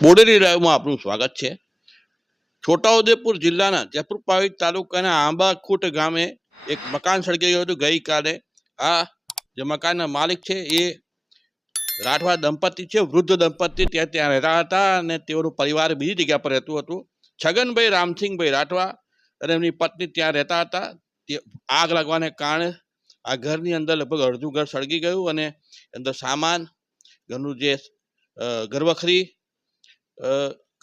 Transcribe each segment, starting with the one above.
બોડેલી લાઈવમાં આપનું સ્વાગત છે। છોટાઉદેપુર જિલ્લાના જયપુર પાવી તાલુકાના આંબાખૂટ ગામે એક મકાન સળગી ગયું હતું ગઈકાલે। આ જે મકાનના માલિક છે એ રાઠવા દંપતી છે, વૃદ્ધ દંપતી ત્યાં રહેતા હતા અને તેઓનું પરિવાર બીજી જગ્યા પર રહેતું હતું। છગનભાઈ રામસિંહભાઈ રાઠવા અને એમની પત્ની ત્યાં રહેતા હતા। તે આગ લાગવાને કારણે આ ઘરની અંદર લગભગ અડધું ઘર સળગી ગયું અને અંદર સામાન, ઘરનું જે ઘરવખરી,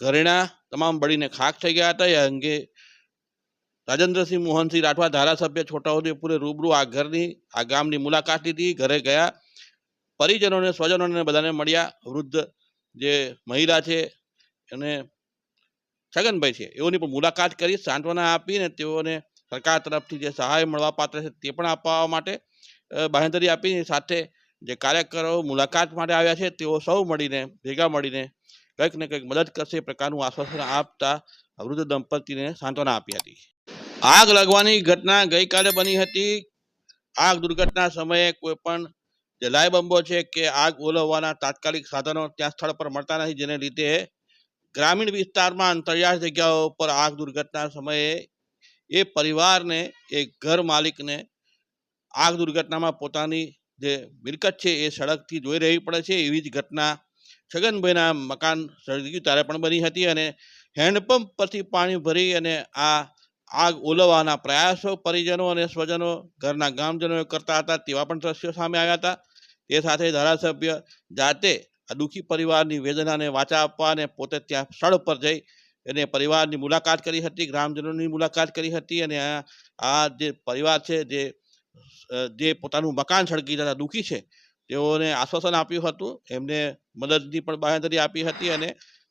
ઘરેણા તમામ બળીને ખાખ થઈ ગયા હતા। એ અંગે રાજેન્દ્રસિંહ મોહનસિંહ રાઠવા ધારાસભ્ય છોટાઉદેપુરે રૂબરૂ આ ઘરની આ ગામની મુલાકાત લીધી, ઘરે ગયા, પરિજનોને સ્વજનોને બધાને મળ્યા। વૃદ્ધ જે મહિલા છે અને છગનભાઈ છે એઓની પણ મુલાકાત કરી, સાંત્વના આપી અને તેઓને સરકાર તરફથી જે સહાય મળવા પાત્ર છે તે પણ આપવા માટે બાંહેધરી આપી। સાથે જે કાર્યકરો મુલાકાત માટે આવ્યા છે તેઓ સૌ મળીને ભેગા મળીને કંઈક ને કંઈક મદદ કરશે એ પ્રકારનું આશ્વાસન આપતા વૃદ્ધ દંપતીને સાંત્વના આપી હતી। આગ લાગવાની ઘટના ગઈકાલે બની હતી। આગ દુર્ઘટના સમયે કોઈ પણ જે લાઇવ બંબો છે કે આગ ઓલવવાના તાત્કાલિક સાધનો ત્યાં સ્થળ પર મળતા નથી, જેને લીધે ગ્રામીણ વિસ્તારમાં અંતરિયાળ જગ્યાઓ પર આગ દુર્ઘટના સમયે એ પરિવારને, એ ઘર માલિકને આગ દુર્ઘટનામાં પોતાની જે મિલકત છે એ સળગતી જોઈ રહી પડે છે। એવી જ ઘટના છગનભાઈના મકાન સળગ્યું ત્યારે પણ બની હતી અને હેન્ડપંપ પરથી પાણી ભરી અને આ આગ ઓલવવાના પ્રયાસો પરિજનો અને સ્વજનો, ઘરના ગામજનોએ કરતા હતા તેવા પણ દ્રશ્યો સામે આવ્યા હતા। તે સાથે ધારાસભ્ય જાતે આ દુઃખી પરિવારની વેદનાને વાચા આપવા અને પોતે ત્યાં સ્થળ પર જઈ અને પરિવારની મુલાકાત કરી હતી, ગ્રામજનોની મુલાકાત કરી હતી અને આ જે પરિવાર છે જે પોતાનું મકાન સળગી જતા દુઃખી છે તેઓને આશ્વાસન આપ્યું હતું, એમને મદદની પણ બાંહેધરી આપી હતી અને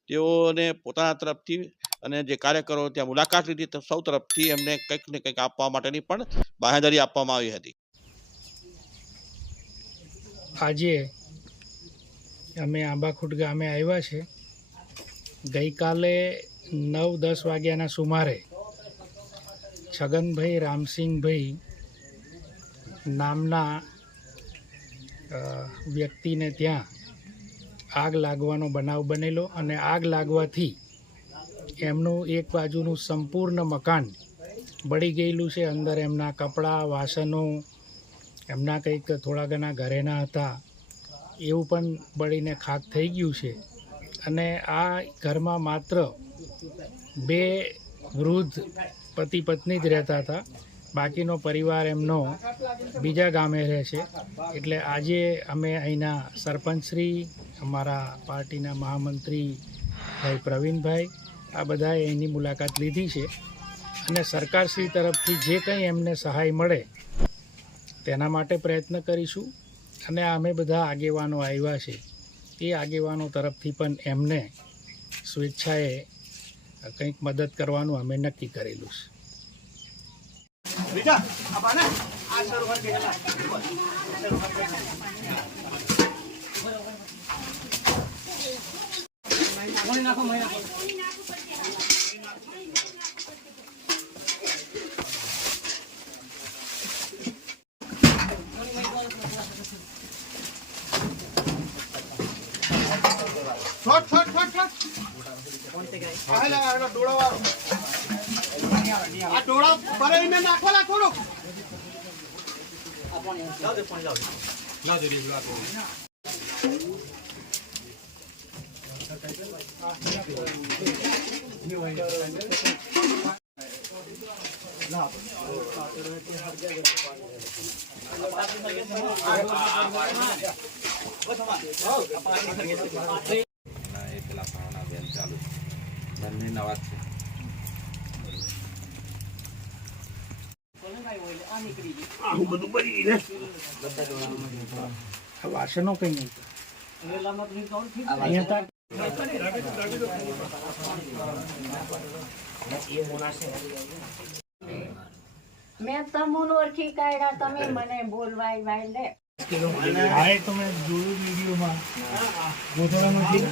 તેઓને પોતાના તરફથી અને જે કાર્યકરો ત્યાં મુલાકાત લીધી સૌ તરફથી એમને કંઈક ને કંઈક આપવા માટેની પણ બાંહેધરી આપવામાં આવી હતી। આજે અમે આંબાખૂટ ગામે આવ્યા છે। ગઈકાલે 9-10 વાગ્યાના સુમારે છગનભાઈ રામસિંહભાઈ નામના વ્યક્તિને ત્યાં આગ લાગવાનો બનાવ બનેલો અને આગ લાગવાથી એમનું એક બાજુનું સંપૂર્ણ મકાન બળી ગયેલું છે। અંદર એમના કપડાં, વાસણો, એમના કંઈક થોડા ઘણા ઘરેણા હતા એવું પણ બળીને ખાક થઈ ગયું છે અને આ ઘરમાં માત્ર 2 વૃદ્ધ પતિ પત્ની જ રહેતા હતા, બાકીનો પરિવાર એમનો બીજા ગામે રહે છે। એટલે આજે અમે અહીંના સરપંચશ્રી, અમારા પાર્ટીના મહામંત્રી ભાઈ પ્રવીણભાઈ, આ બધાએ એની મુલાકાત લીધી છે અને સરકારશ્રી તરફથી જે કંઈ એમને સહાય મળે તેના માટે પ્રયત્ન કરીશું અને અમે બધા આગેવાનો આવ્યા છે એ આગેવાનો તરફથી પણ એમને સ્વેચ્છાએ કંઈક મદદ કરવાનું અમે નક્કી કરેલું છે। વાસણો કઈ નહીં અહીંયા મેં તમુન ઓળખી કાઢ્યા, તમે મને બોલવાય વાય લે આ તો મેં જોયું વિડીયોમાં ગોધરામાંથી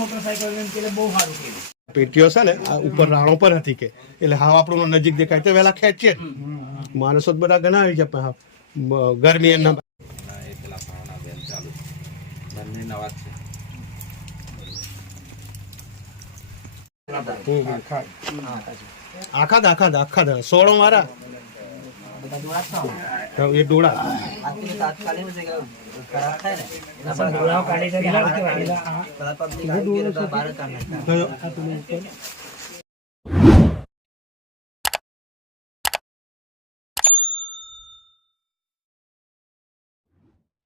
મોટરસાયકલ બહુ સારું કર્યું। પેટીઓ છે ને આ ઉપર રાણો પર નથી કે એટલે હાવ આપણું નજીક દેખાય તો વહેલા ખેંચીએ માણસો બધા ઘણા આવી જાય પણ ગરમી એમના નવા છે આખા સોળો મારા એ ડોળા તાત્કાલિક